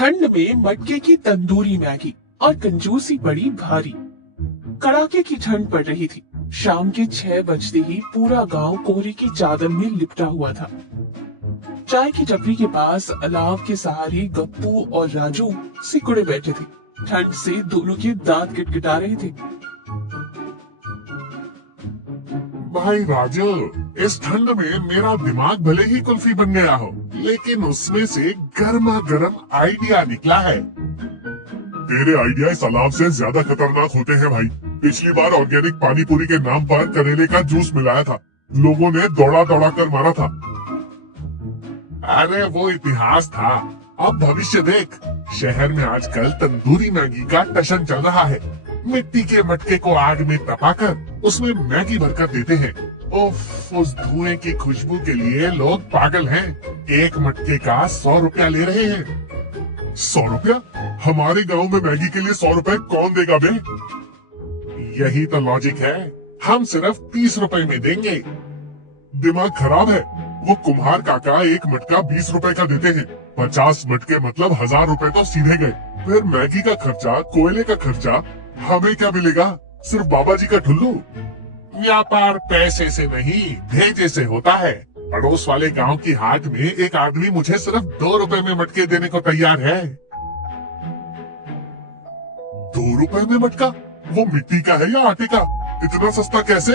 ठंड में मटके की तंदूरी मैगी और कंजूसी पड़ी भारी। कड़ाके की ठंड पड़ रही थी। शाम के 6 बजते ही पूरा गांव कोहरे की चादर में लिपटा हुआ था। चाय की टपरी के पास अलाव के सहारे गप्पू और राजू सिकुड़े बैठे थे। ठंड से दोनों के दांत गिटगिटा रहे थे। भाई राजू, इस ठंड में मेरा दिमाग भले ही कुल्फी बन गया हो, लेकिन उसमें से गर्मा गर्म आइडिया निकला है। तेरे आइडिया इस अलाव से ज्यादा खतरनाक होते हैं भाई। पिछली बार ऑर्गेनिक पानी पूरी के नाम पर करेले का जूस मिलाया था, लोगों ने दौड़ा दौड़ा कर मारा था। अरे वो इतिहास था, अब भविष्य देख। शहर में आजकल तंदूरी मैगी का टशन चल रहा है। मिट्टी के मटके को आग में तपाकर उसमें मैगी भरकर देते हैं। उफ, उस धुएं की खुशबू के लिए लोग पागल हैं। एक मटके का 100 रुपया ले रहे हैं। 100 रुपया? हमारे गांव में मैगी के लिए 100 रुपए कौन देगा बे? यही तो लॉजिक है, हम सिर्फ 30 रुपए में देंगे। दिमाग खराब है। वो कुम्हार काका एक मटका 20 रुपए का देते हैं। 50 मटके मतलब 1000 रुपए तो सीधे गए। फिर मैगी का खर्चा, कोयले का खर्चा, हमें क्या मिलेगा? सिर्फ बाबा जी का ठुल्लू। व्यापार पैसे से नहीं, भेजे से होता है। पड़ोस वाले गांव की हाट में एक आदमी मुझे सिर्फ 2 रुपए में मटके देने को तैयार है। 2 रुपए में मटका? वो मिट्टी का है या आटे का? इतना सस्ता कैसे?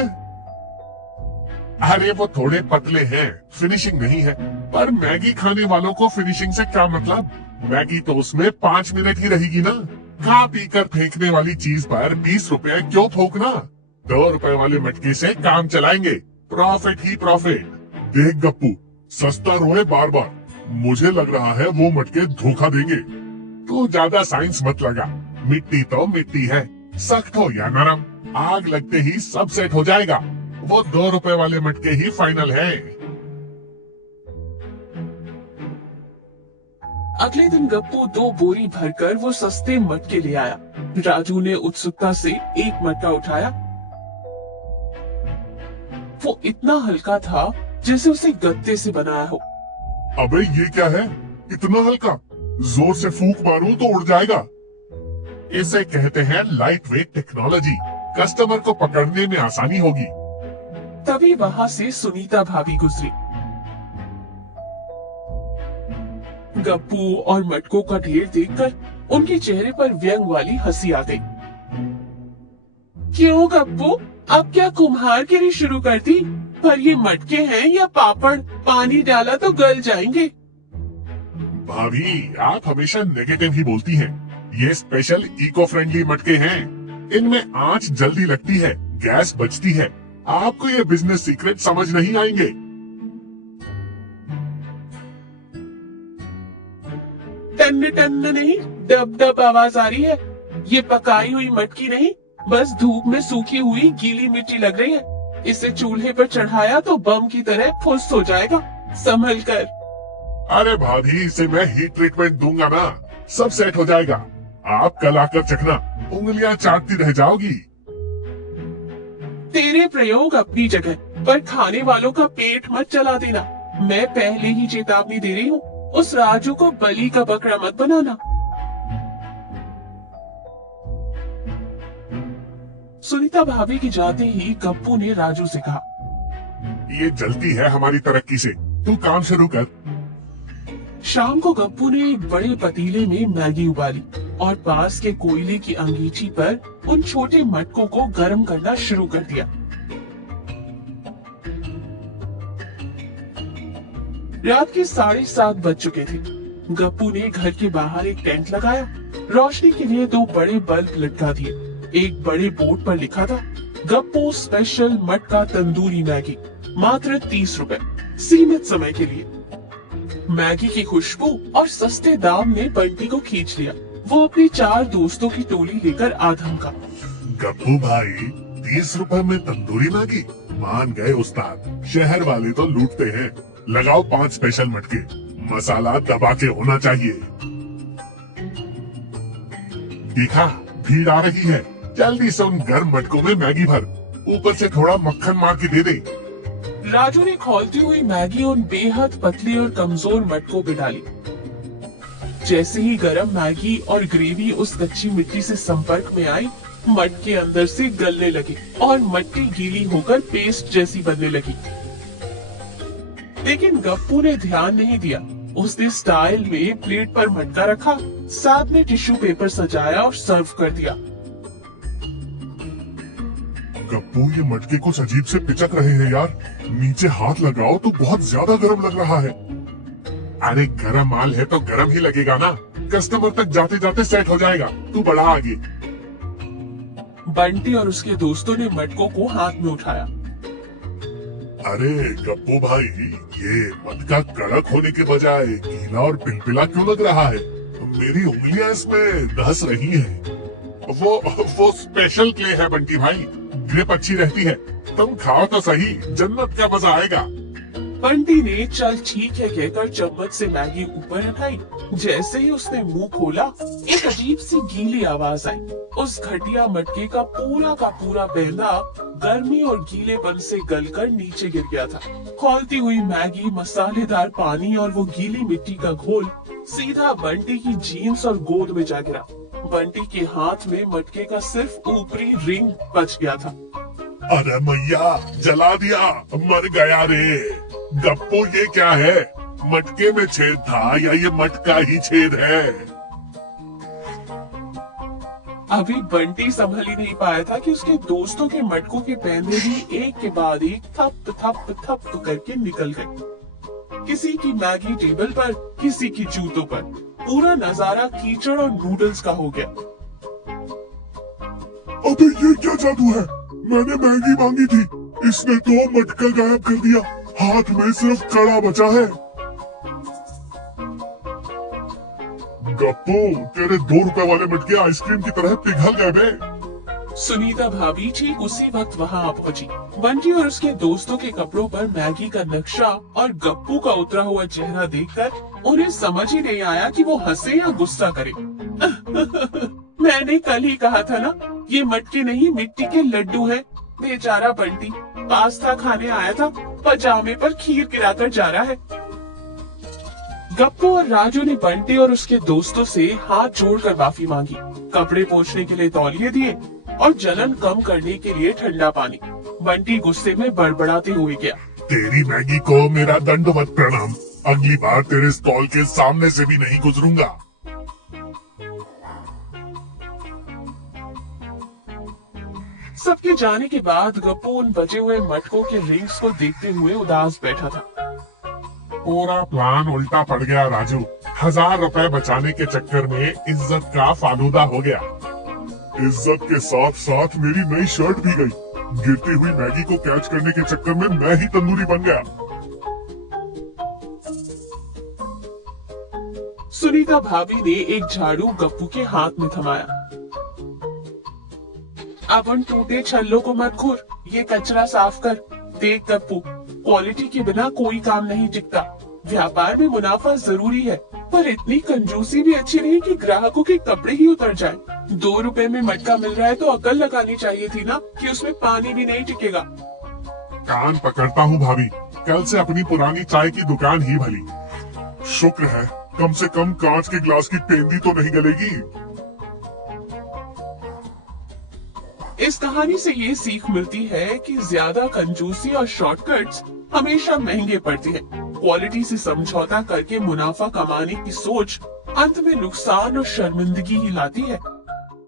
अरे वो थोड़े पतले हैं, फिनिशिंग नहीं है। पर मैगी खाने वालों को फिनिशिंग से क्या मतलब? मैगी तो उसमें 5 मिनट ही रहेगी ना। खा पी कर फेंकने वाली चीज पर 20 रुपए क्यों ठोकना? 2 रुपए वाले मटके से काम चलाएंगे। प्रॉफिट ही प्रॉफिट। देख गप्पू, सस्ता रोए बार बार। मुझे लग रहा है वो मटके धोखा देंगे। तू ज्यादा साइंस मत लगा। मिट्टी तो मिट्टी है, सख्त हो या नरम, आग लगते ही सब सेट हो जाएगा। वो 2 रुपए वाले मटके ही फाइनल है। अगले दिन गप्पू 2 बोरी भरकर वो सस्ते मटके ले आया। राजू ने उत्सुकता से एक मटका उठाया। वो इतना हल्का था जैसे उसे गत्ते से बनाया हो। अबे ये क्या है? इतना हल्का? जोर से फूंक मारूं तो उड़ जाएगा। इसे कहते हैं लाइट वेट टेक्नोलॉजी। कस्टमर को पकड़ने में आसानी होगी। तभी वहां से सुनीता भाभी गुजरी। गप्पू और मटकों का ढेर देखकर उनके चेहरे पर व्यंग वाली हंसी आ गई। क्यों गप्पू, अब क्या कुम्हारगिरी शुरू कर दी? पर ये मटके हैं या पापड़? पानी डाला तो गल जाएंगे। भाभी, आप हमेशा नेगेटिव ही बोलती हैं। ये स्पेशल इको फ्रेंडली मटके हैं। इनमें आंच जल्दी लगती है, गैस बचती है। आपको ये बिजनेस सीक्रेट समझ नहीं आएंगे। टन टन नहीं, डब डब आवाज आ रही है। ये पकाई हुई मटकी नहीं, बस धूप में सूखी हुई गीली मिट्टी लग रही है। इसे चूल्हे पर चढ़ाया तो बम की तरह फुस हो जाएगा। संभल कर। अरे भाभी, इसे मैं हीट ट्रीटमेंट दूंगा ना, सब सेट हो जाएगा। आप कल आकर चखना, उंगलियां चाटती रह जाओगी। तेरे प्रयोग अपनी जगह, पर खाने वालों का पेट मत जला देना। मैं पहले ही चेतावनी दे रही हूँ, उस राजू को बलि का बकरा मत बनाना। सुनीता भाभी की जाते ही गप्पू ने राजू से कहा, ये जलती है हमारी तरक्की से, तू काम शुरू कर। शाम को गप्पू ने एक बड़े पतीले में मैगी उबाली और पास के कोयले की अंगीठी पर उन छोटे मटकों को गर्म करना शुरू कर दिया। रात के 7:30 बज चुके थे। गप्पू ने घर के बाहर एक टेंट लगाया। रोशनी के लिए 2 बड़े बल्ब लटका दिए। एक बड़े बोर्ड पर लिखा था, गप्पू स्पेशल मटका तंदूरी मैगी, मात्र 30 रुपए, सीमित समय के लिए। मैगी की खुशबू और सस्ते दाम ने बंटी को खींच लिया। वो अपनी 4 दोस्तों की टोली लेकर आधम का। गप्पू भाई, 30 रुपए में तंदूरी मैगी? मान गए उस्ताद। शहर वाले तो लूटते हैं। लगाओ 5 स्पेशल मटके, मसाला दबा के होना चाहिए। देखा, भीड़ आ रही है। जल्दी से उन गर्म मटकों में मैगी भर, ऊपर से थोड़ा मक्खन मार के दे दे। राजू ने खौलती हुई मैगी उन बेहद पतले और कमजोर मटकों पे डाली। जैसे ही गरम मैगी और ग्रेवी उस कच्ची मिट्टी से संपर्क में आई, मटके अंदर से गलने लगी और मिट्टी गीली होकर पेस्ट जैसी बनने लगी। लेकिन गप्पू ने ध्यान नहीं दिया। उसने स्टाइल में प्लेट पर मटका रखा, साथ में टिश्यू पेपर सजाया और सर्व कर दिया। गप्पू, ये मटके कुछ अजीब से पिचक रहे हैं यार। नीचे हाथ लगाओ तो बहुत ज्यादा गर्म लग रहा है। अरे गरम माल है तो गरम ही लगेगा ना। कस्टमर तक जाते जाते सेट हो जाएगा। तू बढ़ा आगे। बंटी और उसके दोस्तों ने मटकों को हाथ में उठाया। अरे गप्पू भाई, ये मटका कड़क होने के बजाय गीला और पिलपिला क्यों लग रहा है? मेरी उंगलियां इसमें धंस रही हैं। वो स्पेशल क्ले है बंटी भाई। ग्रिप अच्छी रहती है। तुम खाओ तो सही, जन्नत का मजा आएगा। बंटी ने चल ठीक है कहकर चम्मच से मैगी ऊपर उठाई। जैसे ही उसने मुंह खोला, एक अजीब सी गीली आवाज आई। उस घटिया मटके का पूरा बेला गर्मी और गीलेपन से गलकर नीचे गिर गया था। खौलती हुई मैगी, मसालेदार पानी और वो गीली मिट्टी का घोल सीधा बंटी की जीन्स और गोद में जा गिरा। बंटी के हाथ में मटके का सिर्फ ऊपरी रिंग बच गया था। अरे मैया, जला दिया, मर गया रे। गप्पू, ये क्या है? मटके में छेद था या ये मटका ही छेद है? अभी बंटी संभल ही नहीं पाया था कि उसके दोस्तों के मटकों के पैंदे भी एक के बाद एक थप थप थप करके निकल गए। किसी की मैगी टेबल पर, किसी की जूतों पर। पूरा नजारा कीचड़ और नूडल्स का हो गया। अबे ये क्या जादू है? मैंने मैगी मांगी थी, इसने तो मटका गायब कर दिया। हाथ में सिर्फ कड़ा बचा है। गप्पू, तेरे 2 रुपए वाले मटके आइसक्रीम की तरह पिघल गए बे। सुनीता भाभी ठीक उसी वक्त वहां आ पहुंची। बंटी और उसके दोस्तों के कपड़ों पर मैगी का नक्शा और गप्पू का उतरा हुआ चेहरा देखकर उन्हें समझ ही नहीं आया कि वो हंसे या गुस्सा करे। मैंने कल ही कहा था ना, ये मटके नहीं मिट्टी के लड्डू हैं। बेचारा बंटी पास्ता खाने आया था, पजामे पर खीर गिराकर जा रहा है। गप्पू और राजू ने बंटी और उसके दोस्तों से हाथ जोड़कर माफी मांगी। कपड़े पोंछने के लिए तौलिए दिए और जलन कम करने के लिए ठंडा पानी। बंटी गुस्से में बड़बड़ाते हुए गया। तेरी मैगी को मेरा दंडवत प्रणाम। अगली बार तेरे स्टॉल के सामने से भी नहीं गुजरूंगा। सबके जाने के बाद गप्पू उन बचे हुए मटकों के रिंग्स को देखते हुए उदास बैठा था। पूरा प्लान उल्टा पड़ गया राजू। 1000 रुपए बचाने के चक्कर में इज्जत का फालूदा हो गया। इज्जत के साथ साथ मेरी नई शर्ट भी गई। गिरती हुई मैगी को कैच करने के चक्कर में मैं ही तंदूरी बन गया। सुनीता भाभी ने एक झाड़ू गप्पू के हाथ में थमाया। अब उन टूटे छल्लों को मत घूर, ये कचरा साफ कर। देख गप्पू, क्वालिटी के बिना कोई काम नहीं टिकता। व्यापार में मुनाफा जरूरी है, पर इतनी कंजूसी भी अच्छी नहीं कि ग्राहकों के कपड़े ही उतर जाए। 2 रुपए में मटका मिल रहा है तो अकल लगानी चाहिए थी ना कि उसमें पानी भी नहीं टिकेगा। कान पकड़ता हूँ भाभी, कल से अपनी पुरानी चाय की दुकान ही भली। शुक्र है, कम से कम कांच के ग्लास की पेंदी तो नहीं गलेगी। इस कहानी से ये सीख मिलती है कि ज्यादा कंजूसी और शॉर्टकट्स हमेशा महंगे पड़ते हैं। क्वालिटी से समझौता करके मुनाफा कमाने की सोच अंत में नुकसान और शर्मिंदगी ही लाती है।